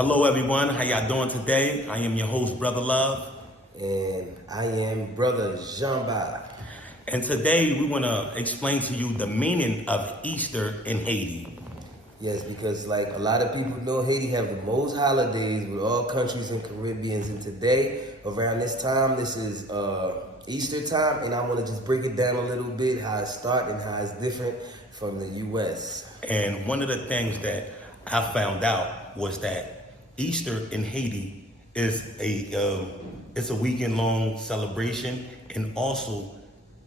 Hello everyone, how y'all doing today? I am your host, Brother Love. And I am Brother Jean-Ba. And today we want to explain to you the meaning of Easter in Haiti. Yes, because like a lot of people know, Haiti have the most holidays with all countries in Caribbeans. And today, around this time, this is Easter time. And I want to just break it down a little bit, how it starts and how it's different from the U.S. And one of the things that I found out was that Easter in Haiti is it's a weekend long celebration, and also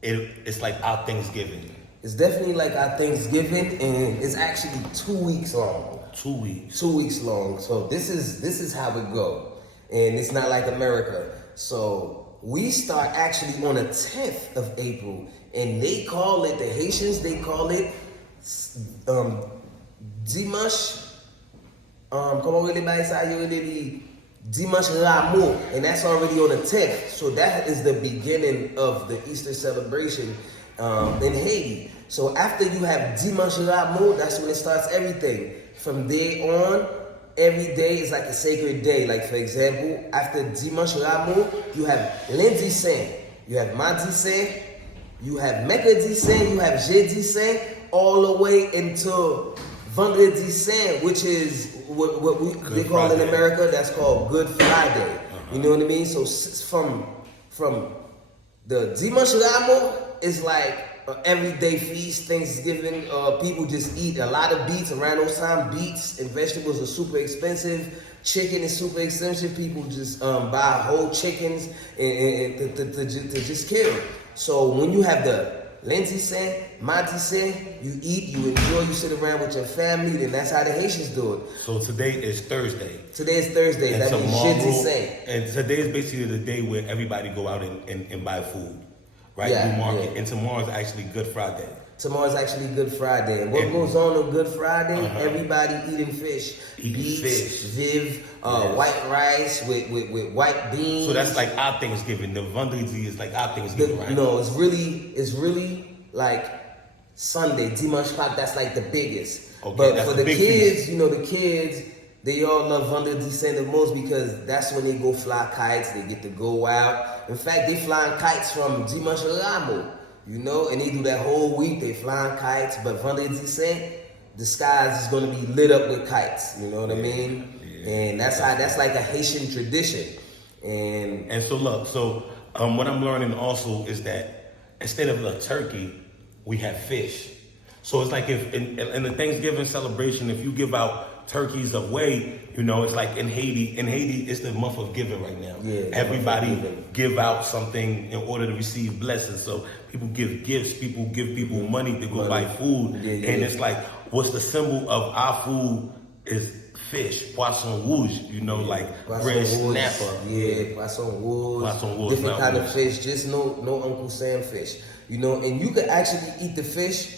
it's like our Thanksgiving. It's definitely like our Thanksgiving, and it's actually 2 weeks long. 2 weeks. 2 weeks long. So this is how it go, and it's not like America. So we start actually on the 10th of April, and they call it, the Haitians, they call it Dimanche. Comment everybody say Dimanche Rameau, and that's already on the 10th. So that is the beginning of the Easter celebration in Haiti. So after you have Dimanche Rameau, that's when it starts everything. From there on, every day is like a sacred day. Like for example, after Dimanche Rameau, you have Lundi Saint, you have Mardi Saint, you have Mercredi Saint, you have Jeudi Saint, all the way until Vendredi Saint, which is what they call in America, that's called Good Friday. You know what I mean? So from the Dimanche Rameau is like everyday feast, Thanksgiving. People just eat a lot of beets around those times. Beets and vegetables are super expensive. Chicken is super expensive. People just buy whole chickens and to just kill. So when you have the Lundi Saint, Mardi Saint, you eat, you enjoy, you sit around with your family, then that's how the Haitians do it. So today is Thursday. Today is Thursday, and that means Jeudi Saint. And today is basically the day where everybody go out and buy food, right? Yeah, do market. yeah. And tomorrow is actually Good Friday. Tomorrow's actually Good Friday. And what goes on Good Friday? Everybody eating fish. Eating fish. Viv, white rice with white beans. So that's like our Thanksgiving. The Vendredi is like our Thanksgiving, right? No, it's really like Sunday, Dimanche Pâques, that's like the biggest. Okay, but for the kids, feast. you know, the kids, they all love Vendredi Saint the most because that's when they go fly kites, they get to go out. In fact, they flying kites from Dimanche Rameau, you know, and they do that whole week, they flying kites, but Vendredi Saint, the skies is gonna be lit up with kites, you know what I mean? Yeah. And that's like a Haitian tradition. And so look, what I'm learning also is that instead of a turkey, we have fish. So it's like if in the Thanksgiving celebration, if you give out turkeys away, you know, it's like in Haiti. In Haiti, it's the month of giving right now. Yeah, everybody give out something in order to receive blessings. So people give gifts, people give people money to go buy food. Yeah. And it's like, what's the symbol of our food is fish, poisson rouge, you know, like red snapper. Yeah, poisson rouge. Different kind of fish, just no Uncle Sam fish. You know, and you could actually eat the fish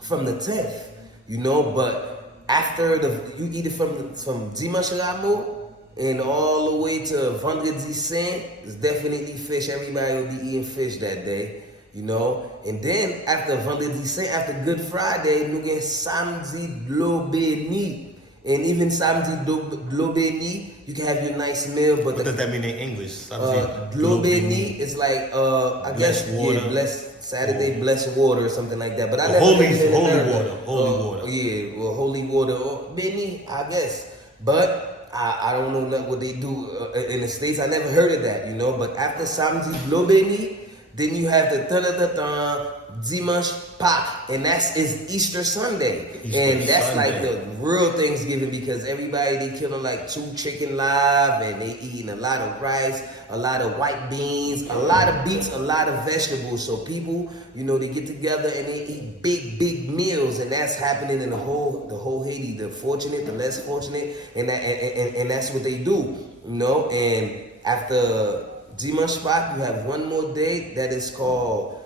from the 10th, you know, but after you eat it from Dimanche Rameau and all the way to Vendredi Saint, it's definitely fish. Everybody will be eating fish that day, you know. And then after Vendredi Saint, after Good Friday, you get Samedi Bleu Béni. And even Samedi Bleu Béni, you can have your nice meal. But what does that mean in English? Bleu Béni is like, I guess, blessed Saturday, blessed water or something like that. But I never holy water. Yeah, well, holy water or Béni, I guess. But I don't know what they do in the States. I never heard of that, you know. But after Samedi Bleu Béni, then you have the Dimanche Pâques, and is Easter Sunday. That's like the real Thanksgiving because everybody, they killing like 2 chicken live and they eating a lot of rice, a lot of white beans, a lot of beets, a lot of vegetables. So people, you know, they get together and they eat big meals, and that's happening in the whole Haiti, the fortunate, the less fortunate, and that's what they do, you know. And after Dimanche Pâques, you have one more day that is called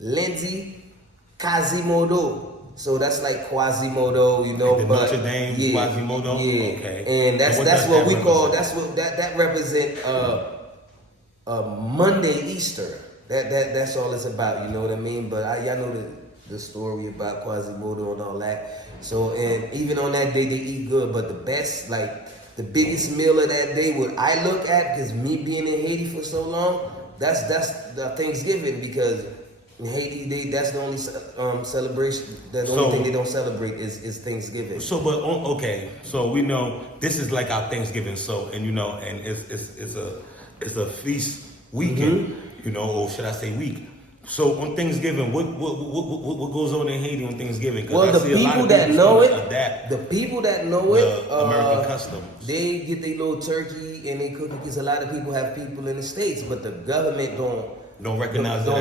Lundi Quasimodo. So that's like Quasimodo, you know. Like but Notre Dame, Quasimodo? Yeah. Okay. And that's what we call, that represent Monday Easter. That's all it's about, you know what I mean? But y'all know the story about Quasimodo and all that. So, and even on that day they eat good, but the best, like the biggest meal of that day, what I look at, because me being in Haiti for so long, that's the Thanksgiving, because in Haiti, that's the only celebration. That's the only thing they don't celebrate is Thanksgiving. So, but okay, so we know this is like our Thanksgiving. So, and and it's a feast weekend, or should I say week? So on Thanksgiving, what goes on in Haiti on Thanksgiving? Well, the people that know it, American customs. They get their little turkey and they cook it, because a lot of people have people in the States, but the government don't recognize it,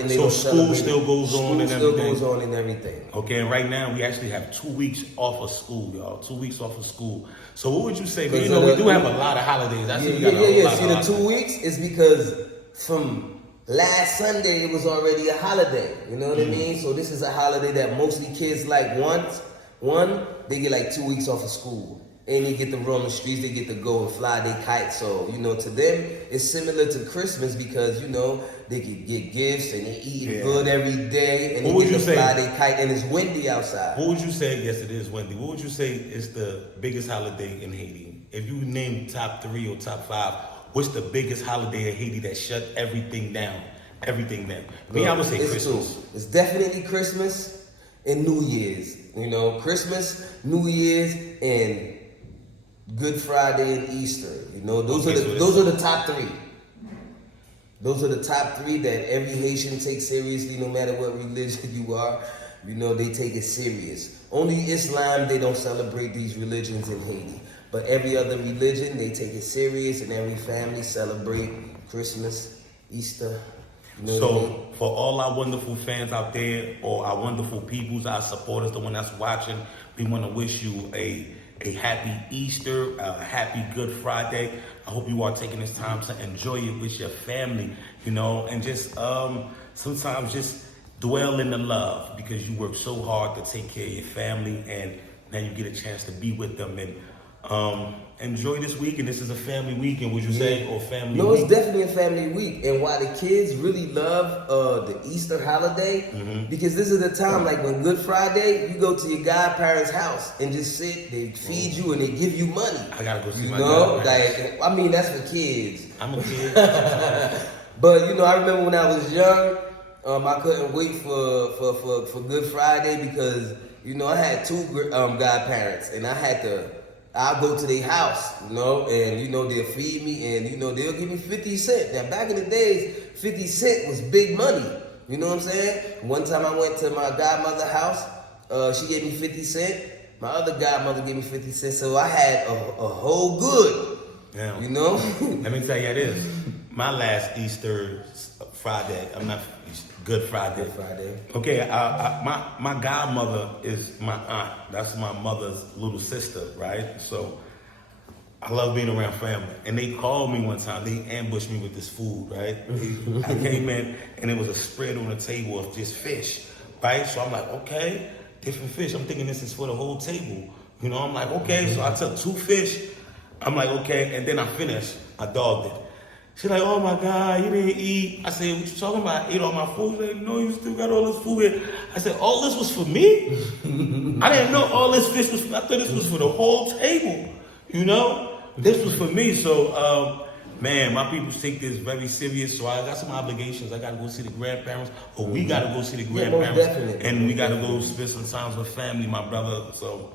and they so don't school still goes on and everything. School still goes on and everything. Okay, and right now we actually have 2 weeks off of school, y'all. 2 weeks off of school. So what would you say? We do have a lot of holidays. See, the 2 weeks is because from last Sunday it was already a holiday. You know what I mean? So this is a holiday that mostly kids like. One, they get like 2 weeks off of school. And they get to roam the streets, they get to go and fly their kite. So, to them, it's similar to Christmas, because, they can get gifts and they eat good every day. And they get to fly their kite, and it's windy outside. What would you say? Yes, it is windy. What would you say is the biggest holiday in Haiti? If you name top 3 or top 5, what's the biggest holiday in Haiti that shut everything down? Me, I would say Christmas. It's definitely Christmas and New Year's. Christmas, New Year's, and Good Friday and Easter. Those are the top 3. Those are the top 3 that every Haitian takes seriously, no matter what religion you are. They take it serious. Only Islam, they don't celebrate these religions in Haiti. But every other religion, they take it serious, and every family celebrate Christmas, Easter. So for all our wonderful fans out there, or our wonderful peoples, our supporters, the one that's watching, we want to wish you a happy Easter, a happy Good Friday. I hope you are taking this time to enjoy it with your family, and just sometimes just dwell in the love, because you work so hard to take care of your family, and now you get a chance to be with them, and enjoy this weekend. This is a family weekend, would you say, or family No, week? it's definitely a family week. And why the kids really love the Easter holiday, because this is the time, like when Good Friday, you go to your godparents' house and just sit, they feed you and they give you money. I gotta go see my godparents. That's for kids. I'm a kid. But I remember when I was young, I couldn't wait for Good Friday, because I had 2 godparents, and I'll go to their house, and they'll feed me, and they'll give me 50 cents. Now back in the days, 50 cents was big money. You know what I'm saying? One time I went to my godmother's house, she gave me 50 cents. My other godmother gave me 50 cents, so I had a whole good. Yeah. Let me tell you how it is. My last Easter Friday, Good Friday. Good Friday. Okay, my godmother is my aunt. That's my mother's little sister, right? So I love being around family. And they called me one time. They ambushed me with this food, right? I came in, and it was a spread on the table of just fish, right? So I'm like, okay, different fish. I'm thinking this is for the whole table. I'm like, okay. So I took 2 fish. I'm like, okay. And then I finished. I dogged it. She's like, oh my God, you didn't eat. I said, what you talking about? I ate all my food. She's like, no, you still got all this food here. I said, all this was for me? I didn't know all this fish was for me. I thought this was for the whole table. This was for me. So, my people take this very serious. So I got some obligations. I got to go see the grandparents, or we got to go see the grandparents. And we got to go spend some time with family, my brother. So,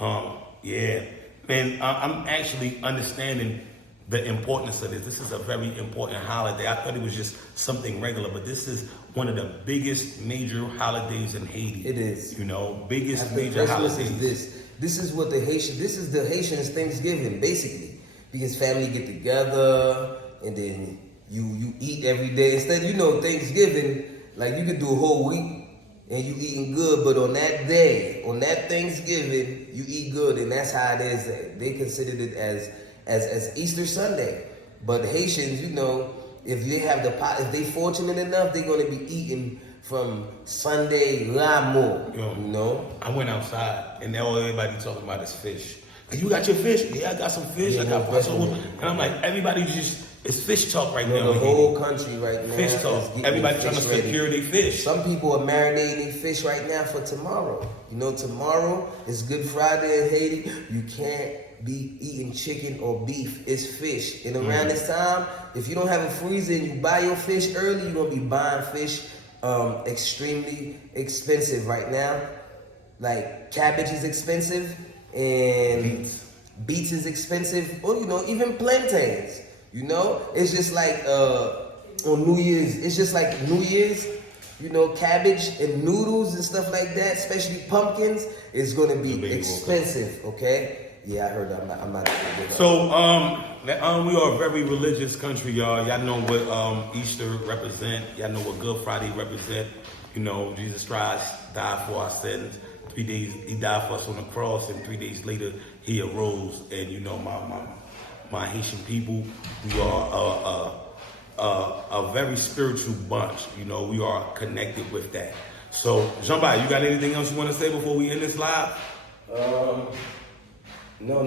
And I'm actually understanding the importance of this. This is a very important holiday. I thought it was just something regular, but this is one of the biggest major holidays in Haiti. It is. Biggest major holidays. This is what this is the Haitians' Thanksgiving, basically. Because family get together, and then you eat every day. Instead, Thanksgiving, like you could do a whole week and you eating good, but on that day, on that Thanksgiving, you eat good, and that's how it is. They considered it as Easter Sunday. But the Haitians, if they fortunate enough, they're gonna be eating from Sunday Ramo. I went outside, and now everybody talking about is fish. You got your fish? Yeah, I got some fish. I got fish. And I'm like, everybody it's fish talk right now. The whole country right now. Fish talk. Everybody trying to secure their fish. Some people are marinating their fish right now for tomorrow. Tomorrow is Good Friday in Haiti. You can't be eating chicken or beef. It's fish. And around this time, if you don't have a freezer and you buy your fish early, you're gonna be buying fish extremely expensive right now. Like cabbage is expensive and beets is expensive. Or even plantains. It's just like on New Year's. It's just like New Year's. Cabbage and noodles and stuff like that, especially pumpkins, is going to be expensive. Okay? Yeah, I heard that. I'm not. So, we are a very religious country, y'all. Y'all know what Easter represent. Y'all know what Good Friday represent. Jesus Christ died for our sins. 3 days he died for us on the cross, and 3 days later he arose. And my Haitian people, we are a very spiritual bunch. We are connected with that. So, Jean-Baptiste, you got anything else you want to say before we end this live? No.